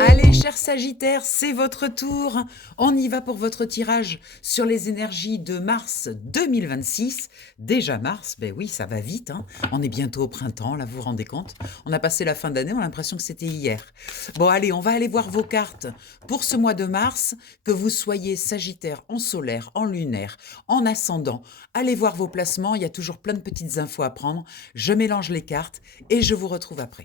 Allez, cher Sagittaire, c'est votre tour. On y va pour votre tirage sur les énergies de mars 2026. Déjà mars, ben oui, ça va vite, hein. On est bientôt au printemps, là, vous vous rendez compte? On a passé la fin d'année, on a l'impression que c'était hier. Bon, allez, on va aller voir vos cartes pour ce mois de mars, que vous soyez Sagittaire en solaire, en lunaire, en ascendant. Allez voir vos placements, il y a toujours plein de petites infos à prendre. Je mélange les cartes et je vous retrouve après.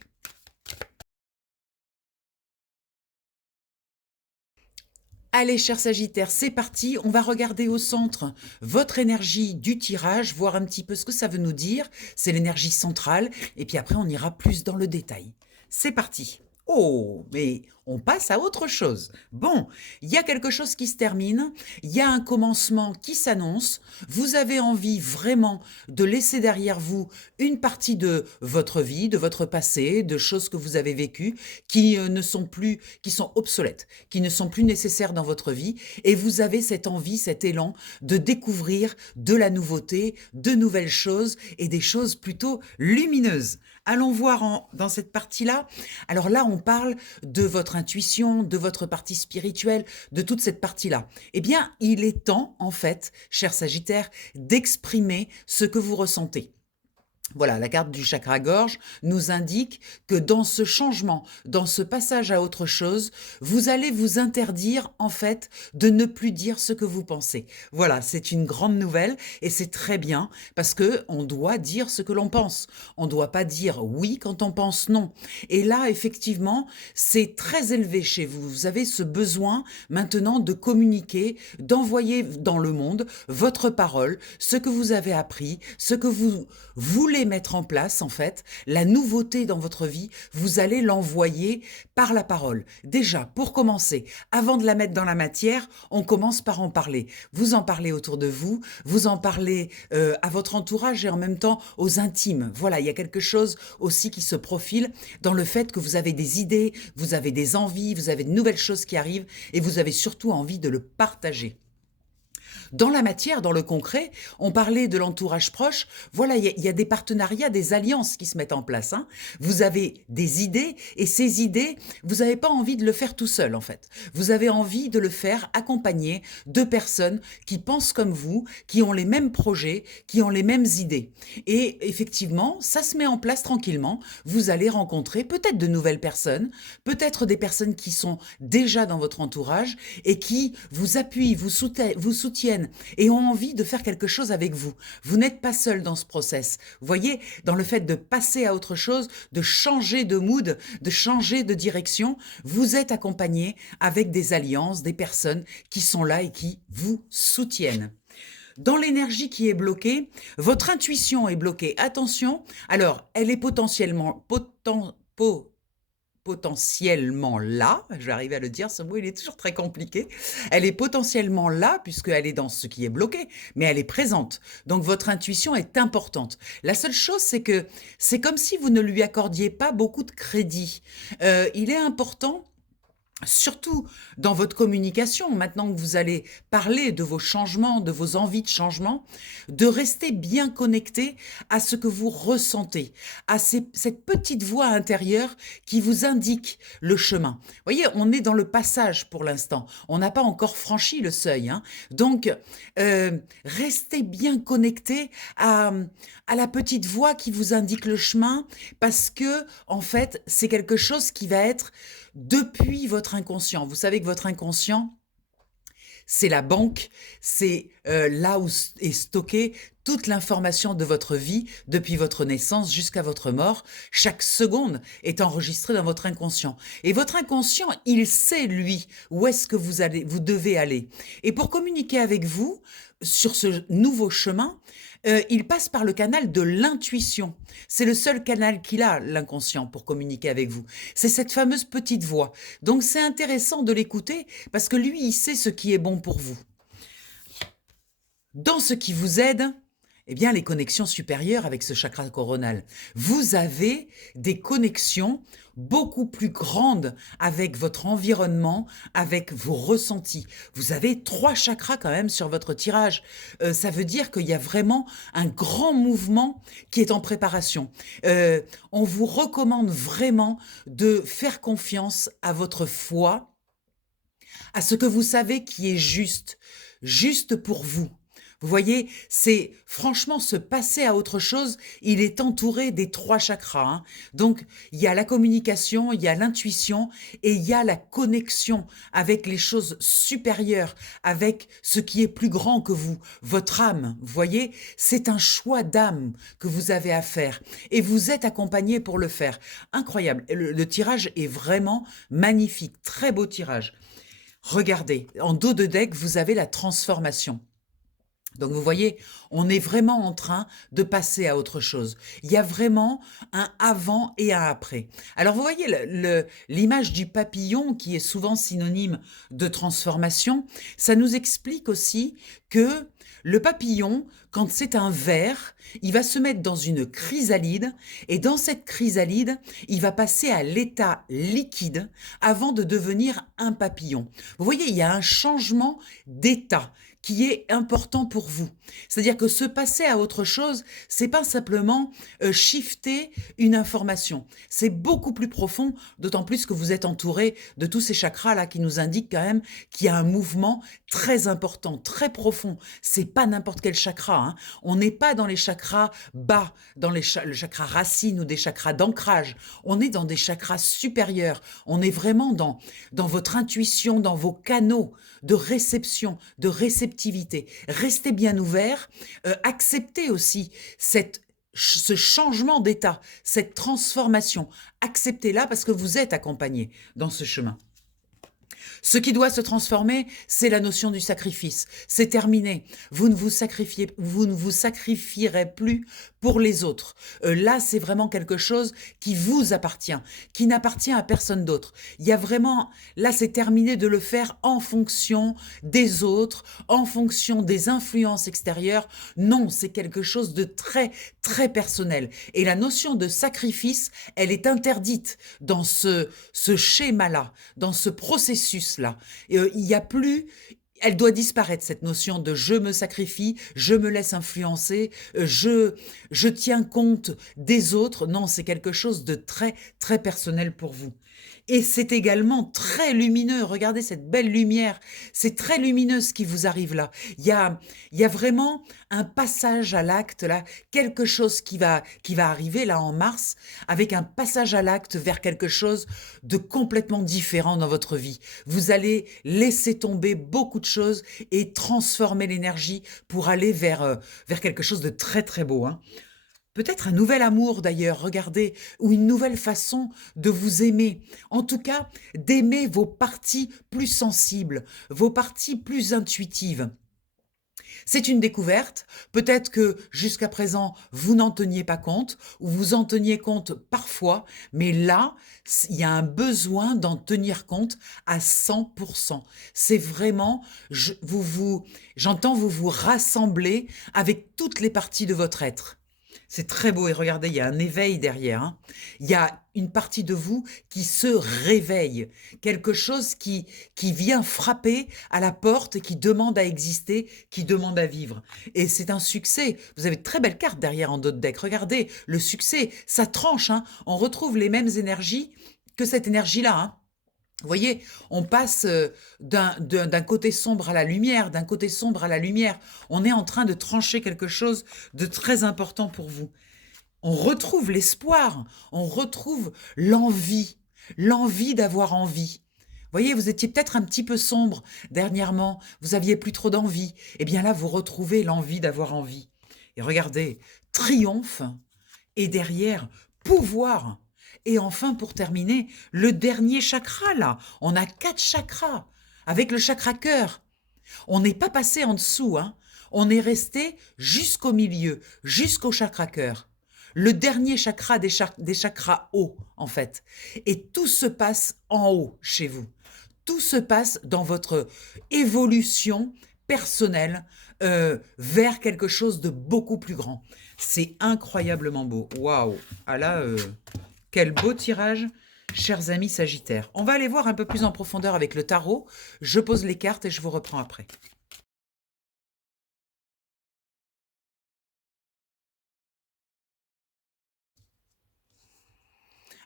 Allez, cher Sagittaire, c'est parti. On va regarder au centre votre énergie du tirage, voir un petit peu ce que ça veut nous dire. C'est l'énergie centrale. Et puis après, on ira plus dans le détail. C'est parti. Oh, mais on passe à autre chose. Bon, il y a quelque chose qui se termine, il y a un commencement qui s'annonce, vous avez envie vraiment de laisser derrière vous une partie de votre vie, de votre passé, de choses que vous avez vécues qui ne sont plus, qui sont obsolètes, qui ne sont plus nécessaires dans votre vie, et vous avez cette envie, cet élan de découvrir de la nouveauté, de nouvelles choses et des choses plutôt lumineuses. Allons voir dans cette partie-là. Alors là, on parle de votre intuition, de votre partie spirituelle, de toute cette partie-là. Eh bien, il est temps, en fait, cher Sagittaire, d'exprimer ce que vous ressentez. Voilà, la carte du chakra-gorge nous indique que dans ce changement, dans ce passage à autre chose, vous allez vous interdire, en fait, de ne plus dire ce que vous pensez. Voilà, c'est une grande nouvelle et c'est très bien parce que on doit dire ce que l'on pense. On ne doit pas dire oui quand on pense non. Et là, effectivement, c'est très élevé chez vous. Vous avez ce besoin maintenant de communiquer, d'envoyer dans le monde votre parole, ce que vous avez appris, ce que vous voulez mettre en place, en fait, la nouveauté dans votre vie, vous allez l'envoyer par la parole. Déjà, pour commencer, avant de la mettre dans la matière, on commence par en parler. Vous en parlez autour de vous, vous en parlez à votre entourage et en même temps aux intimes. Voilà, il y a quelque chose aussi qui se profile dans le fait que vous avez des idées, vous avez des envies, vous avez de nouvelles choses qui arrivent et vous avez surtout envie de le partager. Dans la matière, dans le concret, on parlait de l'entourage proche. Voilà, il y a des partenariats, des alliances qui se mettent en place, hein. Vous avez des idées et ces idées, vous n'avez pas envie de le faire tout seul en fait. Vous avez envie de le faire accompagné de personnes qui pensent comme vous, qui ont les mêmes projets, qui ont les mêmes idées. Et effectivement, ça se met en place tranquillement. Vous allez rencontrer peut-être de nouvelles personnes, peut-être des personnes qui sont déjà dans votre entourage et qui vous appuient, vous soutiennent et ont envie de faire quelque chose avec vous. Vous n'êtes pas seul dans ce process. Vous voyez, dans le fait de passer à autre chose, de changer de mood, de changer de direction, vous êtes accompagné avec des alliances, des personnes qui sont là et qui vous soutiennent. Dans l'énergie qui est bloquée, votre intuition est bloquée. Attention, alors elle est potentiellement là, je vais arriver à le dire, ce mot il est toujours très compliqué, elle est potentiellement là puisqu'elle est dans ce qui est bloqué, mais elle est présente. Donc votre intuition est importante. La seule chose, c'est que c'est comme si vous ne lui accordiez pas beaucoup de crédit. Il est important, surtout dans votre communication, maintenant que vous allez parler de vos changements, de vos envies de changement, de rester bien connecté à ce que vous ressentez, à cette petite voix intérieure qui vous indique le chemin. Vous voyez, on est dans le passage pour l'instant. On n'a pas encore franchi le seuil, hein. Donc, restez bien connecté à la petite voix qui vous indique le chemin parce que, en fait, c'est quelque chose qui va être depuis votre inconscient. Vous savez que votre inconscient, c'est la banque, c'est là où est stockée toute l'information de votre vie depuis votre naissance jusqu'à votre mort. Chaque seconde est enregistrée dans votre inconscient. Et votre inconscient, il sait, lui, où est-ce que vous devez aller. Et pour communiquer avec vous sur ce nouveau chemin, il passe par le canal de l'intuition. C'est le seul canal qu'il a, l'inconscient, pour communiquer avec vous. C'est cette fameuse petite voix. Donc c'est intéressant de l'écouter parce que lui, il sait ce qui est bon pour vous. Dans ce qui vous aide, Eh bien, les connexions supérieures avec ce chakra coronal. Vous avez des connexions beaucoup plus grandes avec votre environnement, avec vos ressentis. Vous avez 3 chakras quand même sur votre tirage. Ça veut dire qu'il y a vraiment un grand mouvement qui est en préparation. On vous recommande vraiment de faire confiance à votre foi, à ce que vous savez qui est juste, juste pour vous. Vous voyez, c'est franchement se passer à autre chose, il est entouré des 3 chakras, hein. Donc, il y a la communication, il y a l'intuition et il y a la connexion avec les choses supérieures, avec ce qui est plus grand que vous, votre âme. Vous voyez, c'est un choix d'âme que vous avez à faire et vous êtes accompagné pour le faire. Incroyable. Le tirage est vraiment magnifique, très beau tirage. Regardez, en dos de deck, vous avez la transformation. Donc vous voyez, on est vraiment en train de passer à autre chose. Il y a vraiment un avant et un après. Alors vous voyez l'image du papillon qui est souvent synonyme de transformation, ça nous explique aussi que le papillon, quand c'est un ver, il va se mettre dans une chrysalide et dans cette chrysalide, il va passer à l'état liquide avant de devenir un papillon. Vous voyez, il y a un changement d'état qui est important pour vous. C'est-à-dire que se passer à autre chose, c'est pas simplement shifter une information. C'est beaucoup plus profond, d'autant plus que vous êtes entouré de tous ces chakras là qui nous indiquent quand même qu'il y a un mouvement très important, très profond. C'est pas n'importe quel chakra, hein. On n'est pas dans les chakras bas, dans le chakra racine ou des chakras d'ancrage. On est dans des chakras supérieurs. On est vraiment dans votre intuition, dans vos canaux de réception, de réceptivité. Restez bien ouverts, acceptez aussi ce changement d'état, cette transformation. Acceptez-la parce que vous êtes accompagné dans ce chemin. Ce qui doit se transformer, c'est la notion du sacrifice. C'est terminé. Vous ne vous sacrifierez plus pour les autres. Là, c'est vraiment quelque chose qui vous appartient, qui n'appartient à personne d'autre. Il y a vraiment, là, c'est terminé de le faire en fonction des autres, en fonction des influences extérieures. Non, c'est quelque chose de très, très personnel. Et la notion de sacrifice, elle est interdite dans ce schéma-là, dans ce processus-là. Il y a plus, elle doit disparaître cette notion de je me sacrifie, je me laisse influencer, je tiens compte des autres. Non, c'est quelque chose de très, très personnel pour vous. Et c'est également très lumineux. Regardez cette belle lumière. C'est très lumineux ce qui vous arrive là. Il y a vraiment un passage à l'acte là, quelque chose qui va arriver là en mars, avec un passage à l'acte vers quelque chose de complètement différent dans votre vie. Vous allez laisser tomber beaucoup de choses et transformer l'énergie pour aller vers quelque chose de très très beau, hein. Peut-être un nouvel amour d'ailleurs, regardez, ou une nouvelle façon de vous aimer. En tout cas, d'aimer vos parties plus sensibles, vos parties plus intuitives. C'est une découverte, peut-être que jusqu'à présent, vous n'en teniez pas compte, ou vous en teniez compte parfois, mais là, il y a un besoin d'en tenir compte à 100%. C'est vraiment, j'entends vous vous rassembler avec toutes les parties de votre être. C'est très beau et regardez, il y a un éveil derrière, hein. Il y a une partie de vous qui se réveille, quelque chose qui vient frapper à la porte et qui demande à exister, qui demande à vivre. Et c'est un succès. Vous avez de très belles cartes derrière en dos de deck. Regardez, le succès, ça tranche, hein. On retrouve les mêmes énergies que cette énergie-là, hein. Vous voyez, on passe d'un côté sombre à la lumière, d'un côté sombre à la lumière. On est en train de trancher quelque chose de très important pour vous. On retrouve l'espoir, on retrouve l'envie, l'envie d'avoir envie. Vous voyez, vous étiez peut-être un petit peu sombre dernièrement, vous aviez plus trop d'envie. Eh bien là, vous retrouvez l'envie d'avoir envie. Et regardez, triomphe et derrière, pouvoir. Et enfin, pour terminer, le dernier chakra, là. On a 4 chakras, avec le chakra cœur. On n'est pas passé en dessous, hein. On est resté jusqu'au milieu, jusqu'au chakra cœur. Le dernier chakra des chakras hauts, en fait. Et tout se passe en haut, chez vous. Tout se passe dans votre évolution personnelle, vers quelque chose de beaucoup plus grand. C'est incroyablement beau. Waouh! Ah là, quel beau tirage, chers amis Sagittaires. On va aller voir un peu plus en profondeur avec le tarot. Je pose les cartes et je vous reprends après.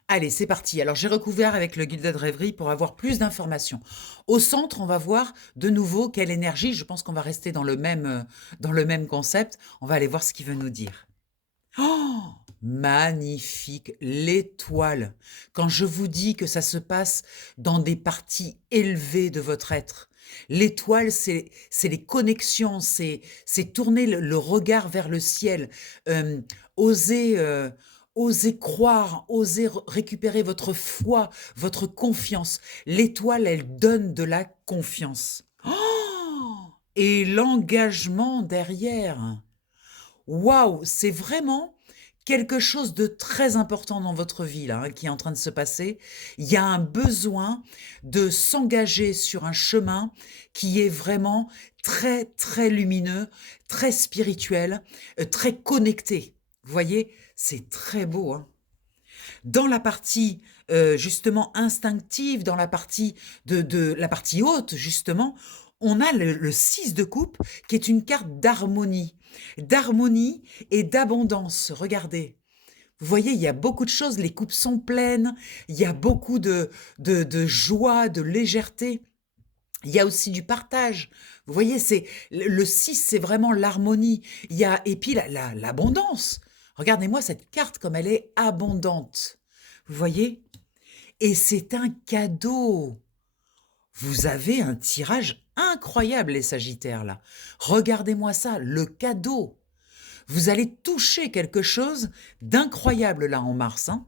Allez, c'est parti. Alors, j'ai recouvert avec le Gilded Rêverie pour avoir plus d'informations. Au centre, on va voir de nouveau quelle énergie. Je pense qu'on va rester dans le même concept. On va aller voir ce qu'il veut nous dire. Oh, magnifique, l'étoile. Quand je vous dis que ça se passe dans des parties élevées de votre être, l'étoile, c'est les connexions, c'est tourner le regard vers le ciel, euh, oser, euh, oser croire, oser récupérer votre foi, votre confiance. L'étoile, elle donne de la confiance. Oh, et l'engagement derrière. Waouh, c'est vraiment quelque chose de très important dans votre vie là, qui est en train de se passer. Il y a un besoin de s'engager sur un chemin qui est vraiment très, très lumineux, très spirituel, très connecté. Vous voyez, c'est très beau, hein. Dans la partie justement instinctive, dans la partie de la partie haute, justement, on a le 6 de coupe qui est une carte d'harmonie et d'abondance. Regardez. Vous voyez, il y a beaucoup de choses, les coupes sont pleines, il y a beaucoup de joie, de légèreté. Il y a aussi du partage. Vous voyez, c'est le 6, c'est vraiment l'harmonie. Il y a, et puis l'abondance. Regardez-moi cette carte comme elle est abondante. Vous voyez? Et c'est un cadeau. Vous avez un tirage incroyable, les Sagittaires, là. Regardez-moi ça, le cadeau. Vous allez toucher quelque chose d'incroyable, là, en mars, hein.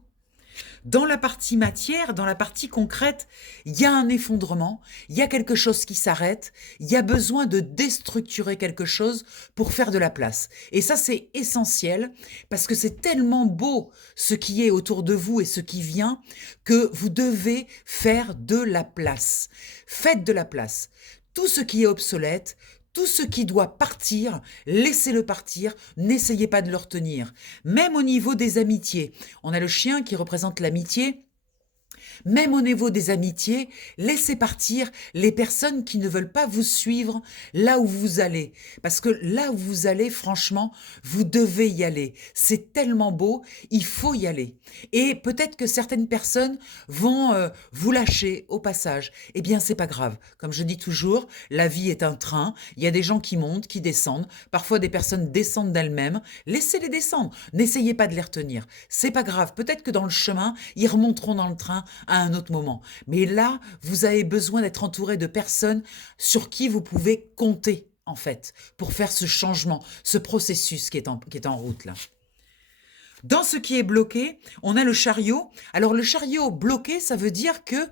Dans la partie matière, dans la partie concrète, il y a un effondrement, il y a quelque chose qui s'arrête, il y a besoin de déstructurer quelque chose pour faire de la place. Et ça, c'est essentiel parce que c'est tellement beau ce qui est autour de vous et ce qui vient que vous devez faire de la place. Faites de la place. Tout ce qui est obsolète, tout ce qui doit partir, laissez-le partir, n'essayez pas de le retenir. Même au niveau des amitiés, on a le chien qui représente l'amitié. Même au niveau des amitiés, laissez partir les personnes qui ne veulent pas vous suivre là où vous allez. Parce que là où vous allez, franchement, vous devez y aller. C'est tellement beau, il faut y aller. Et peut-être que certaines personnes vont vous lâcher au passage. Eh bien, c'est pas grave. Comme je dis toujours, la vie est un train. Il y a des gens qui montent, qui descendent. Parfois, des personnes descendent d'elles-mêmes. Laissez-les descendre. N'essayez pas de les retenir. C'est pas grave. Peut-être que dans le chemin, ils remonteront dans le train à un autre moment. Mais là, vous avez besoin d'être entouré de personnes sur qui vous pouvez compter, en fait, pour faire ce changement, ce processus qui est en route, là. Dans ce qui est bloqué, on a le chariot. Alors, le chariot bloqué, ça veut dire que,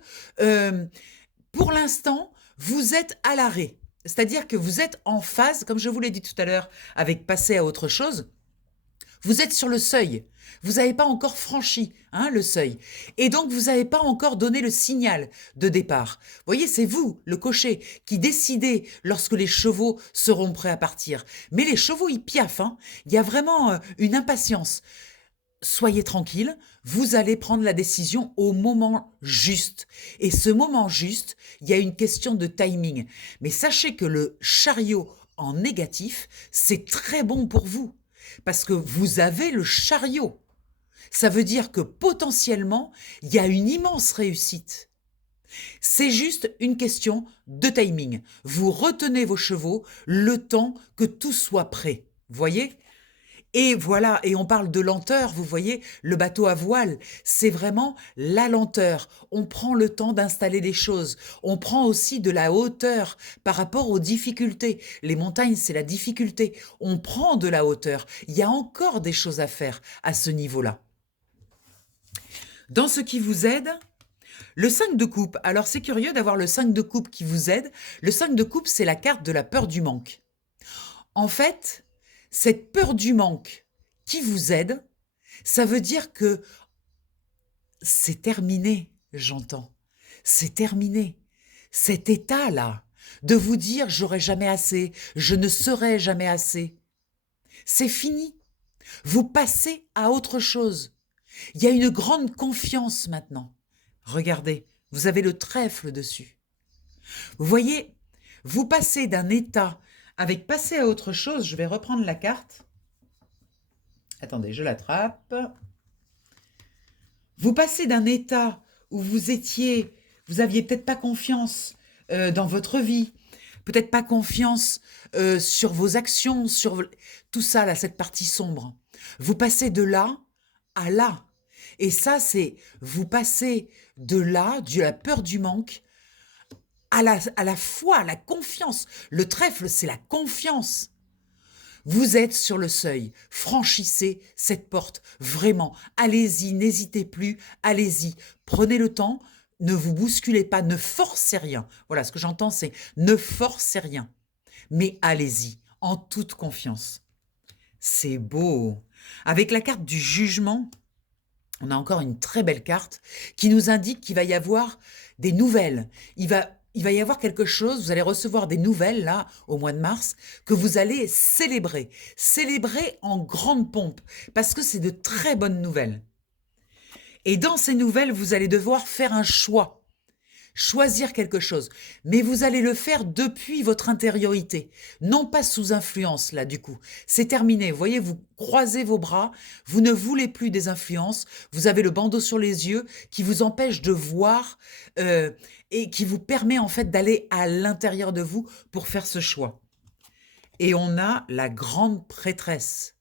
pour l'instant, vous êtes à l'arrêt. C'est-à-dire que vous êtes en phase, comme je vous l'ai dit tout à l'heure, avec passer à autre chose. Vous êtes sur le seuil. Vous n'avez pas encore franchi, hein, le seuil. Et donc, vous n'avez pas encore donné le signal de départ. Vous voyez, c'est vous, le cocher, qui décidez lorsque les chevaux seront prêts à partir. Mais les chevaux, ils piaffent, hein. Il y a vraiment une impatience. Soyez tranquille, vous allez prendre la décision au moment juste. Et ce moment juste, il y a une question de timing. Mais sachez que le chariot en négatif, c'est très bon pour vous. Parce que vous avez le chariot. Ça veut dire que potentiellement, il y a une immense réussite. C'est juste une question de timing. Vous retenez vos chevaux le temps que tout soit prêt. Voyez ? Et voilà, et on parle de lenteur, vous voyez, le bateau à voile, c'est vraiment la lenteur. On prend le temps d'installer les choses. On prend aussi de la hauteur par rapport aux difficultés. Les montagnes, c'est la difficulté. On prend de la hauteur. Il y a encore des choses à faire à ce niveau-là. Dans ce qui vous aide, le 5 de coupe. Alors c'est curieux d'avoir le 5 de coupe qui vous aide. Le 5 de coupe, c'est la carte de la peur du manque. En fait, cette peur du manque qui vous aide, ça veut dire que c'est terminé, j'entends. C'est terminé. Cet état-là, de vous dire j'aurai jamais assez, je ne serai jamais assez. C'est fini. Vous passez à autre chose. Il y a une grande confiance maintenant. Regardez, vous avez le trèfle dessus. Vous voyez, vous passez d'un état avec passer à autre chose. Je vais reprendre la carte. Attendez, je l'attrape. Vous passez d'un état où vous aviez peut-être pas confiance dans votre vie, peut-être pas confiance sur vos actions, sur tout ça, là, cette partie sombre. Vous passez de là à là. Et ça, c'est, vous passez de là, de la peur du manque, à la foi, à la confiance. Le trèfle, c'est la confiance. Vous êtes sur le seuil, franchissez cette porte, vraiment, allez-y, n'hésitez plus, allez-y, prenez le temps, ne vous bousculez pas, ne forcez rien. Voilà, ce que j'entends, c'est ne forcez rien, mais allez-y, en toute confiance. C'est beau. Avec la carte du jugement, on a encore une très belle carte qui nous indique qu'il va y avoir des nouvelles. Il va y avoir quelque chose, vous allez recevoir des nouvelles, là, au mois de mars, que vous allez célébrer. Célébrer en grande pompe, parce que c'est de très bonnes nouvelles. Et dans ces nouvelles, vous allez devoir faire un choix. Choisir quelque chose. Mais vous allez le faire depuis votre intériorité. Non pas sous influence, là, du coup. C'est terminé. Vous voyez, vous croisez vos bras. Vous ne voulez plus des influences. Vous avez le bandeau sur les yeux qui vous empêche de voir et qui vous permet, en fait, d'aller à l'intérieur de vous pour faire ce choix. Et on a la grande prêtresse.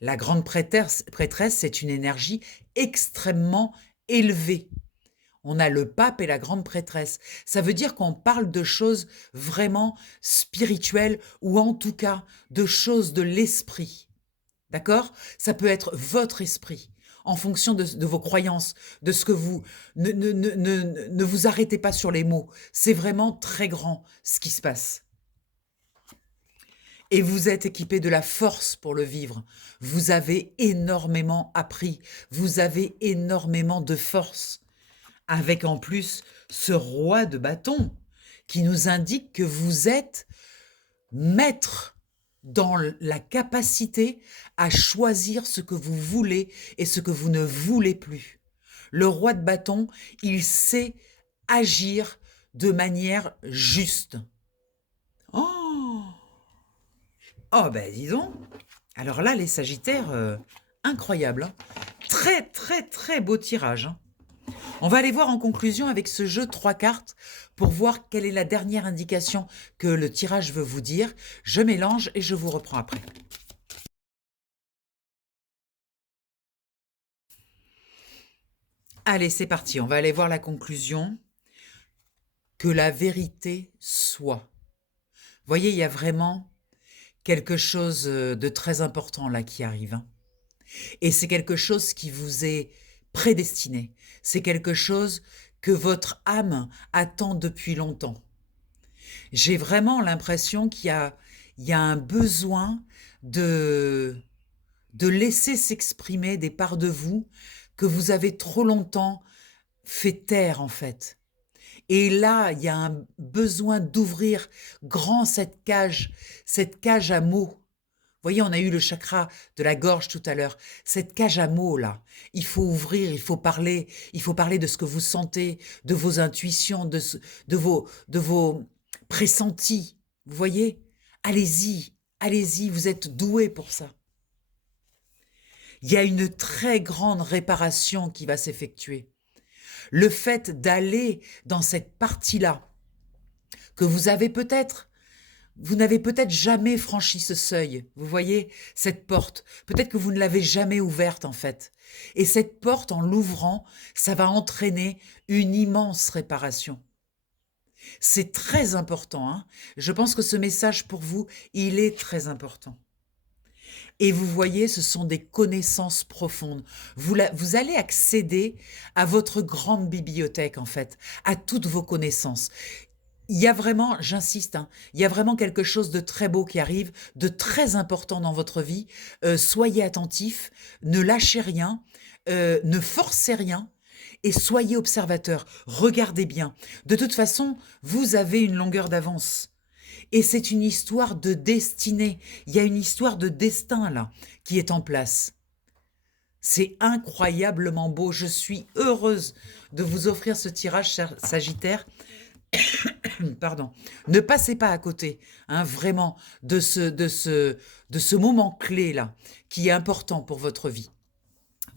La grande prêtresse, c'est une énergie extrêmement élevée. On a le pape et la grande prêtresse. Ça veut dire qu'on parle de choses vraiment spirituelles ou en tout cas de choses de l'esprit. D'accord? Ça peut être votre esprit en fonction de vos croyances, de ce que vous... Ne vous arrêtez pas sur les mots. C'est vraiment très grand ce qui se passe. Et vous êtes équipé de la force pour le vivre. Vous avez énormément appris. Vous avez énormément de force. Avec en plus ce roi de bâton qui nous indique que vous êtes maître dans la capacité à choisir ce que vous voulez et ce que vous ne voulez plus. Le roi de bâton, il sait agir de manière juste. Oh, oh ben dis donc. Alors là, les Sagittaires, incroyable. Hein. Très, très, très beau tirage. Hein. On va aller voir en conclusion avec ce jeu 3 cartes pour voir quelle est la dernière indication que le tirage veut vous dire. Je mélange et je vous reprends après. Allez, c'est parti. On va aller voir la conclusion. Que la vérité soit. Vous voyez, il y a vraiment quelque chose de très important là qui arrive. Hein. Et c'est quelque chose qui vous est prédestiné. C'est quelque chose que votre âme attend depuis longtemps. J'ai vraiment l'impression qu'il y a un besoin de laisser s'exprimer des parts de vous que vous avez trop longtemps fait taire en fait. Et là, il y a un besoin d'ouvrir grand cette cage à mots. Vous voyez, on a eu le chakra de la gorge tout à l'heure. Cette cage à mots, là, il faut ouvrir, il faut parler de ce que vous sentez, de vos intuitions, de vos pressentis. Vous voyez? Allez-y, allez-y, vous êtes doués pour ça. Il y a une très grande réparation qui va s'effectuer. Le fait d'aller dans cette partie-là, que vous n'avez peut-être jamais franchi ce seuil, vous voyez, cette porte. Peut-être que vous ne l'avez jamais ouverte en fait. Et cette porte, en l'ouvrant, ça va entraîner une immense réparation. C'est très important. Hein. Je pense que ce message pour vous, il est très important. Et vous voyez, ce sont des connaissances profondes. Vous allez accéder à votre grande bibliothèque, en fait, à toutes vos connaissances. Il y a vraiment, j'insiste, hein, il y a vraiment quelque chose de très beau qui arrive, de très important dans votre vie. Soyez attentifs, ne lâchez rien, ne forcez rien. et soyez observateur, regardez bien. De toute façon, vous avez une longueur d'avance. Et c'est une histoire de destinée. Il y a une histoire de destin là qui est en place. C'est incroyablement beau. Je suis heureuse de vous offrir ce tirage, cher Sagittaire. Pardon. Ne passez pas à côté, hein, vraiment, de ce moment clé là, qui est important pour votre vie.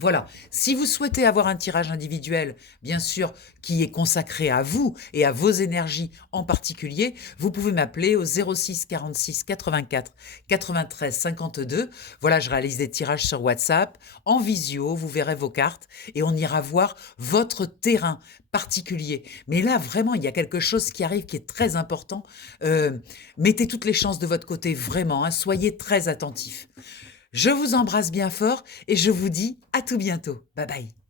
Voilà, si vous souhaitez avoir un tirage individuel, bien sûr, qui est consacré à vous et à vos énergies en particulier, vous pouvez m'appeler au 06 46 84 93 52. Voilà, je réalise des tirages sur WhatsApp, en visio, vous verrez vos cartes et on ira voir votre terrain particulier. Mais là, vraiment, il y a quelque chose qui arrive qui est très important. Mettez toutes les chances de votre côté, vraiment, hein, soyez très attentifs. Je vous embrasse bien fort et je vous dis à tout bientôt. Bye bye.